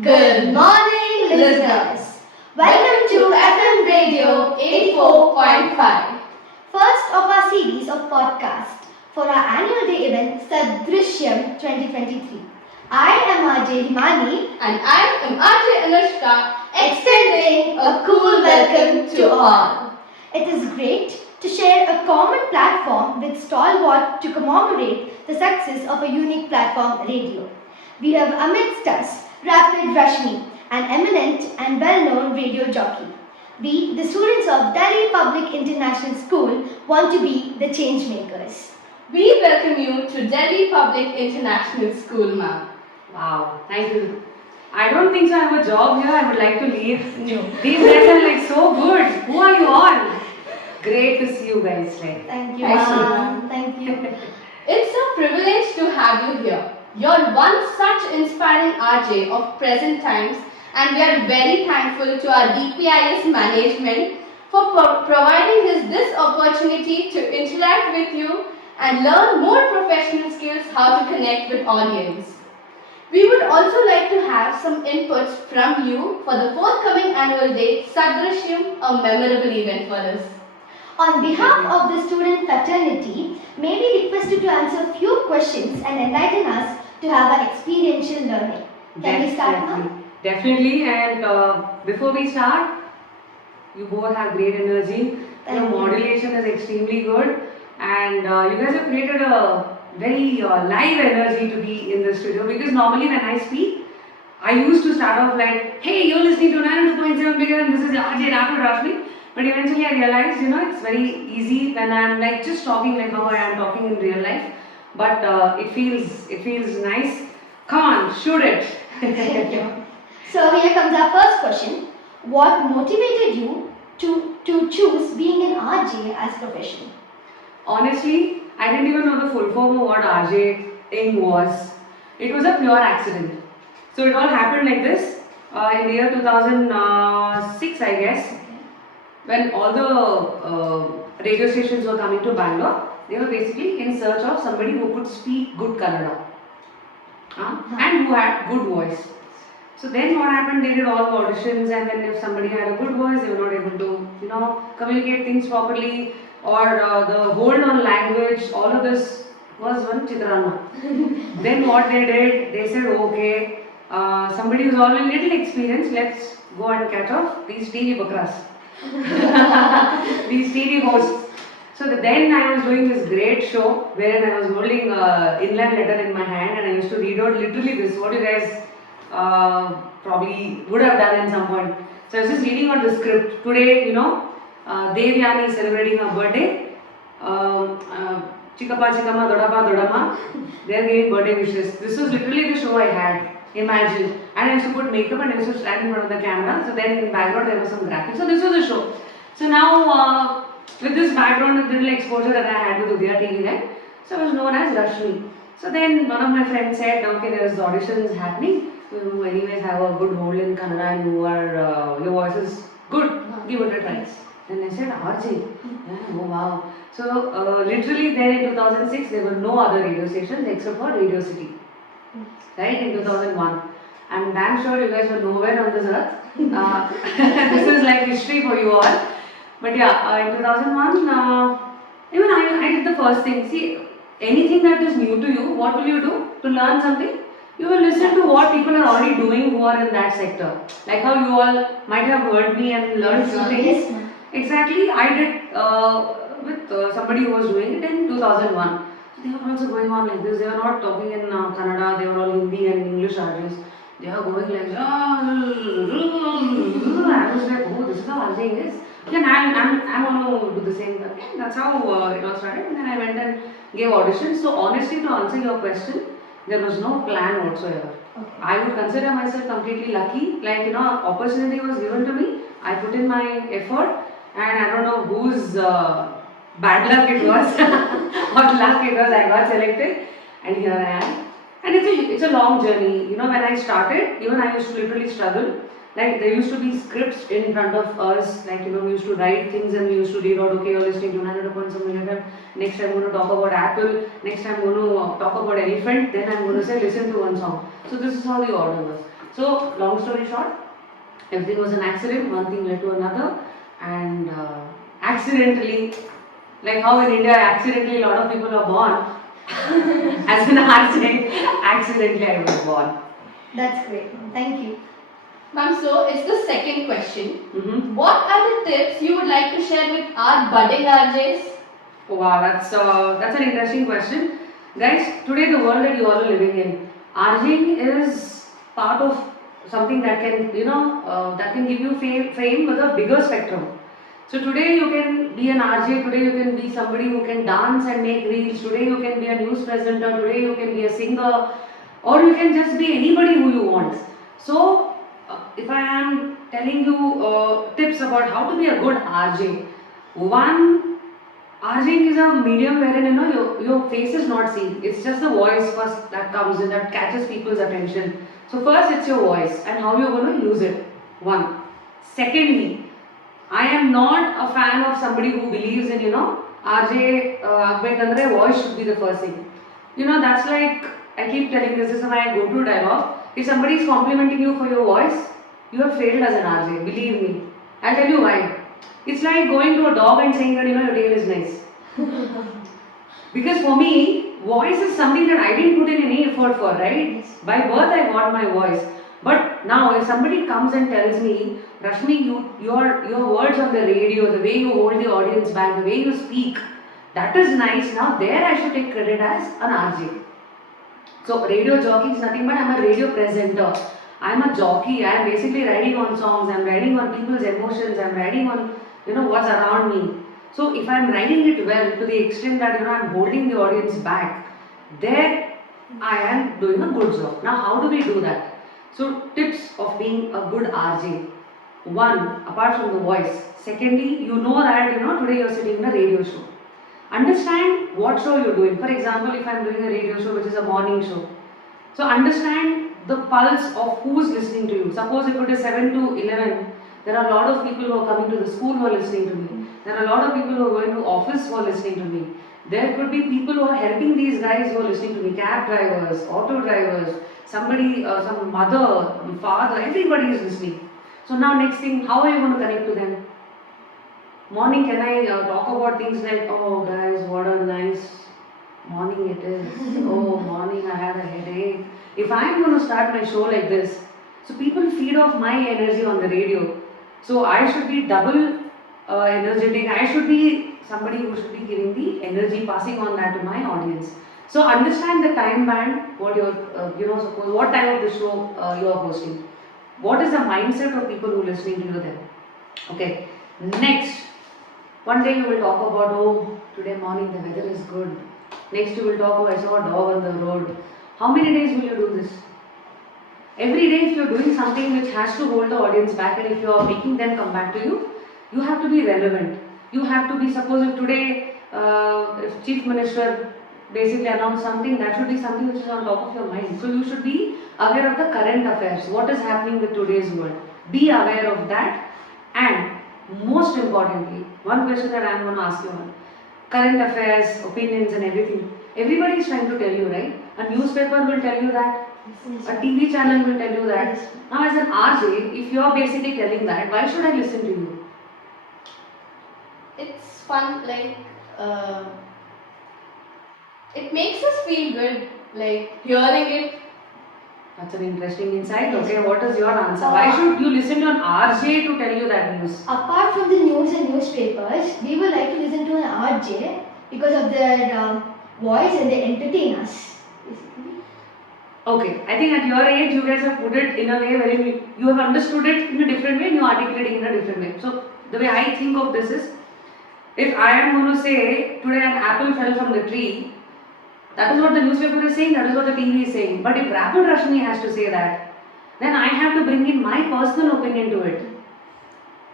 Good morning, listeners. Welcome to FM Radio 84.5. First of our series of podcasts for our annual day event Sadrushyam 2023. I am RJ Himani And I am RJ Anushka, extending a cool welcome to all. It is great to share a common platform with Stalwart to commemorate the success of a unique platform radio. We have amidst us Rapid Rashmi, an eminent and well-known radio jockey. We, the students of Delhi Public International School, want to be the change makers. We welcome you to Delhi Public International School, ma'am. Wow, thank you. I don't think so. I have a job here. I would like to leave. These guys are like so good. Who are you all? Great to see you guys. Like, Thank you, Thank you, ma'am. Thank you. It's a privilege to have you here. You're one such inspiring RJ of present times, and we are very thankful to our DPIS management for providing us this opportunity to interact with you and learn more professional skills how to connect with audience. We would also like to have some inputs from you for the forthcoming annual day Sadrushyam, a memorable event for us. On behalf of the student fraternity, may we request you to answer few questions and enlighten us to have an experiential learning. Can we start now? Definitely. And before we start, you both have great energy. Thank Your you. modulation is extremely good, and you guys have created a very live energy to be in the studio. Because normally when I speak, I used to start off like, "Hey, you're listening to 92.7 Bigger, and this is RJ Rapid Rashmi." But eventually I realized, it's very easy when I'm like just talking like how I am talking in real life. But it feels nice. Come on, shoot it. Thank you. So here comes our first question. What motivated you to choose being an RJ as profession? Honestly, I didn't even know the full form of what RJing was. It was a pure accident. So it all happened like this in the year 2006, I guess, when all the radio stations were coming to Bangalore. They were basically in search of somebody who could speak good Kannada and who had good voice. So then what happened, they did all the auditions, and then if somebody had a good voice, they were not able to, communicate things properly, or the hold on language, all of this was one chitrana. Then what they did, they said, okay, somebody who's already little experienced, let's go and catch off these TV bakras. These TV hosts. So then I was doing this great show wherein I was holding inland letter in my hand, and I used to read out literally this, what you guys probably would have done in some point. So I was just reading out the script. Today, Devyani is celebrating her birthday. Chikappa, Chikama, Dodappa, Dodama, they are giving birthday wishes. This was literally the show I had. Imagine. And I used to put makeup and I used to stand in front of the camera. So then in the background there was some graphics. So this was the show. So now with this background and little exposure that I had with Udaya TV then, so I was known as Rashmi. So then one of my friends said, okay, there's auditions happening. So you anyways have a good hold in Kannada and your voice is good. Give it a try. Then I said, RJ. Yeah, oh wow. So literally then in 2006 there were no other radio stations except for Radio City. Right, in 2001. I'm damn sure you guys were nowhere on this earth. This is like history for you all. But yeah, in 2001, even I did the first thing. See, anything that is new to you, what will you do to learn something? You will listen to what people are already doing who are in that sector. Like how you all might have heard me and learned few things. Yes, ma'am. Exactly, I did with somebody who was doing it in 2001. So they were also going on like this. They were not talking in Kannada. They were all Hindi and English RJs. They were going like, I was like, oh, this is how RJing is. Okay, I'm going to do the same. Okay, that's how it all started. And then I went and gave auditions. So honestly, to answer your question, there was no plan whatsoever. Okay. I would consider myself completely lucky. Like, opportunity was given to me. I put in my effort, and I don't know whose bad luck it was or luck it was. I got selected, and here I am. And it's a long journey. When I started, even I used to literally struggle. Like there used to be scripts in front of us. Like we used to write things and we used to read out. Okay, you're listening to 100.7 FM. Next I'm going to talk about apple. Next I'm going to talk about elephant. Then I'm going to say listen to one song. So this is how the order was. So, long story short, everything was an accident, one thing led to another, and accidentally, like how in India, accidentally a lot of people are born, as an RJ, accidentally I was born. That's great. Thank you. Ma'am, so it's the second question. Mm-hmm. What are the tips you would like to share with our budding RJs? Wow, that's an interesting question. Guys, today the world that you all are living in, RJing is part of something that can, that can give you fame with a bigger spectrum. So today you can be an RJ, today you can be somebody who can dance and make reels, today you can be a news presenter, today you can be a singer, or you can just be anybody who you want. So if I am telling you tips about how to be a good RJ, one, RJing is a medium wherein your face is not seen. It's just the voice first that comes in that catches people's attention. So first it's your voice and how you're going to use it. One. Secondly, I am not a fan of somebody who believes in RJ Akbekandre voice should be the first thing. That's like I keep telling this is my go-to dialogue. If somebody is complimenting you for your voice, you have failed as an RJ. Believe me. I'll tell you why. It's like going to a dog and saying that your tail is nice. Because for me, voice is something that I didn't put in any effort for, right? Yes. By birth I got my voice. But now if somebody comes and tells me, Rashmi, your words on the radio, the way you hold the audience back, the way you speak, that is nice. Now there I should take credit as an RJ. So radio jockey is nothing but I'm a radio presenter. I'm a jockey. I'm basically riding on songs. I'm riding on people's emotions. I'm riding on what's around me. So if I'm riding it well to the extent that I'm holding the audience back, there I am doing a good job. Now how do we do that? So tips of being a good RJ. One, apart from the voice. Secondly, you know that today you're sitting in a radio show. Understand what show you're doing. For example, if I'm doing a radio show which is a morning show. So understand the pulse of who's listening to you. Suppose if it is 7 to 11, there are a lot of people who are coming to the school who are listening to me. There are a lot of people who are going to office who are listening to me. There could be people who are helping these guys who are listening to me. Cab drivers, auto drivers, somebody, some mother, father, everybody is listening. So now next thing, how are you going to connect to them? Morning, can I talk about things like, oh guys, what a nice morning it is. Oh, morning, I had a headache. If I am going to start my show like this, so people feed off my energy on the radio. So I should be double energetic. I should be somebody who should be giving the energy, passing on that to my audience. So understand the time band, what you're, suppose what time of the show you are hosting. What is the mindset of people who are listening to you then? Okay. Next, one day you will talk about, oh, today morning the weather is good. Next you will talk, oh, I saw a dog on the road. How many days will you do this? Every day if you are doing something which has to hold the audience back and if you are making them come back to you, you have to be relevant. You have to be, suppose if today, if Chief Minister basically announced something, that should be something which is on top of your mind. So you should be aware of the current affairs, what is happening with today's world. Be aware of that, and most importantly, one question that I am going to ask you on, current affairs, opinions and everything. Everybody is trying to tell you, right? A newspaper will tell you that. A TV channel will tell you that. Yes. Now as an RJ, if you are basically telling that, why should I listen to you? It's fun, like, it makes us feel good, like, hearing it. That's an interesting insight. Okay, what is your answer? Why should you listen to an RJ to tell you that news? Apart from the news and newspapers, we would like to listen to an RJ because of their voice and they entertain us. Basically. Okay, I think at your age you guys have put it in a way wherein you have understood it in a different way and you are articulating in a different way. So the way I think of this is, if I am going to say today an apple fell from the tree, that is what the newspaper is saying, that is what the TV is saying. But if Rapid Rashmi has to say that, then I have to bring in my personal opinion to it.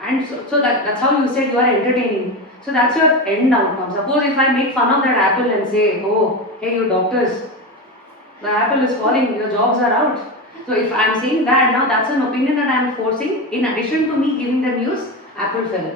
And so that's how you said you are entertaining. So that's your end outcome. Suppose if I make fun of that apple and say, oh, hey, you doctors, the apple is falling, your jobs are out. So if I am saying that, now that's an opinion that I am forcing. In addition to me giving the news, apple fell.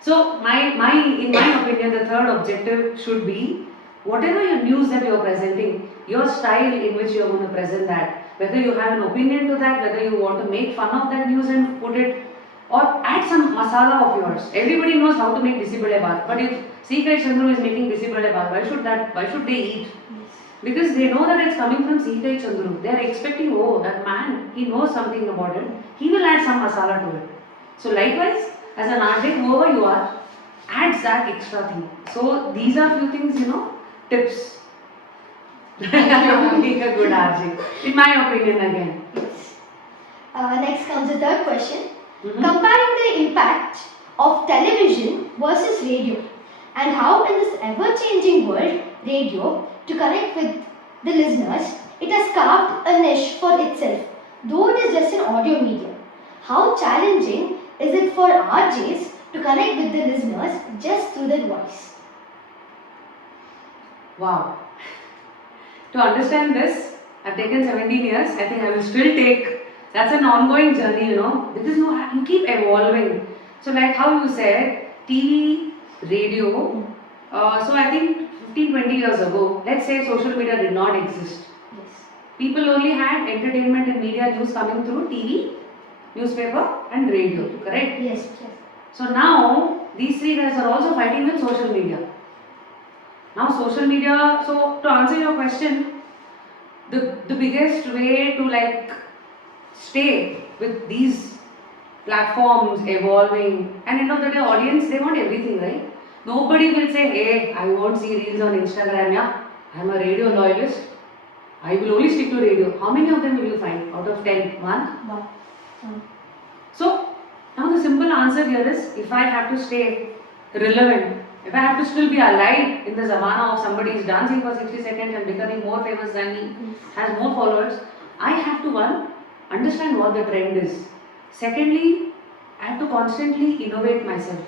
So in my opinion, the third objective should be, whatever your news that you are presenting, your style in which you are going to present that. whether you have an opinion to that, whether you want to make fun of that news and put it, or add some masala of yours. Everybody knows how to make bisi bade baat, but if Seekai Chandru is making bisi bade baat, why should they eat? Because they know that it's coming from Seekai Chandru. They are expecting, oh, that man, he knows something about it. He will add some masala to it. So likewise, as an RJ, whoever you are, adds that extra thing. So these are few things, tips. Being a good RJ, in my opinion again. Yes. Next comes the third question. Mhm. Comparing the impact of television versus radio and how in this ever-changing world, radio, to connect with the listeners, it has carved a niche for itself, though it is just an audio medium. How challenging is it for RJs to connect with the listeners just through their voice? Wow. To understand this, I've taken 17 years. I think I will still take. That's an ongoing journey, because you keep evolving. So, like how you said, TV, radio. So, I think 15-20 years ago, let's say social media did not exist. Yes. People only had entertainment and media news coming through TV, newspaper, and radio. Correct? Yes. So now these three guys are also fighting with social media. Now social media, so to answer your question, the biggest way to stay with these platforms evolving, and end of the day audience, they want everything, right? Nobody will say, hey, I won't see reels on Instagram, yeah, I'm a radio loyalist, I will only stick to radio. How many of them will you find out of 10? One? So now the simple answer here is, if I have to stay relevant, if I have to still be alive in the zamana of somebody is dancing for 60 seconds and becoming more famous than me, has more followers, I have to one, understand what the trend is. Secondly, I have to constantly innovate myself.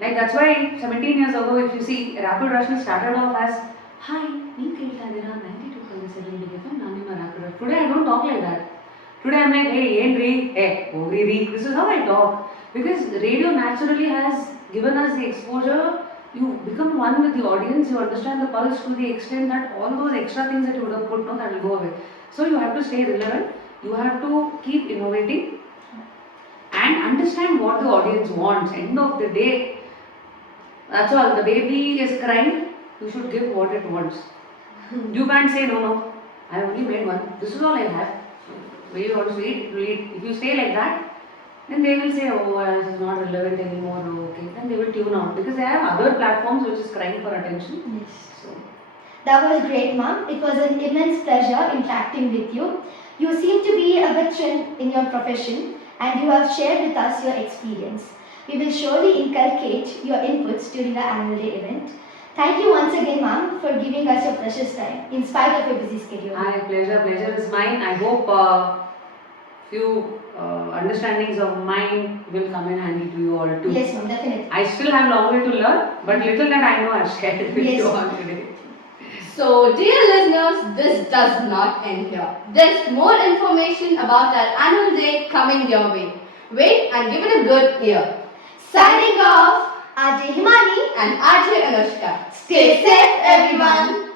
Like that's why 17 years ago, if you see, Rapid Rashmi started off as, hi, nee kelta idira 92.7 DFM, Nanima Rapid Rashmi. Today I don't talk like that. Today I'm like, hey, hey, Ogri, this is how I talk. Because radio naturally has given us the exposure, you become one with the audience, you understand the pulse to the extent that all those extra things that you would have put, that will go away. So you have to stay relevant, you have to keep innovating and understand what the audience wants. End of the day, that's all. The baby is crying, you should give what it wants. You can't say, no, I only made one, this is all I have. Where you want to eat, eat. If you stay like that, then they will say, oh, this is not relevant anymore, okay. Then they will tune out because they have other platforms which is crying for attention. Yes. So, That was great, ma'am. It was an immense pleasure interacting with you. You seem to be a veteran in your profession and you have shared with us your experience. We will surely inculcate your inputs during the annual day event. Thank you once again, ma'am, for giving us your precious time in spite of your busy schedule. my pleasure is mine. I hope few understandings of mine will come in handy to you all too. Yes, ma'am, definitely. I still have long way to learn, but little that I know I've shared it with Yes. you all today. So, dear listeners, this does not end here. There's more information about our annual day coming your way. Wait and give it a good ear. Signing off, RJ Himani And RJ Anushka. Stay safe, everyone.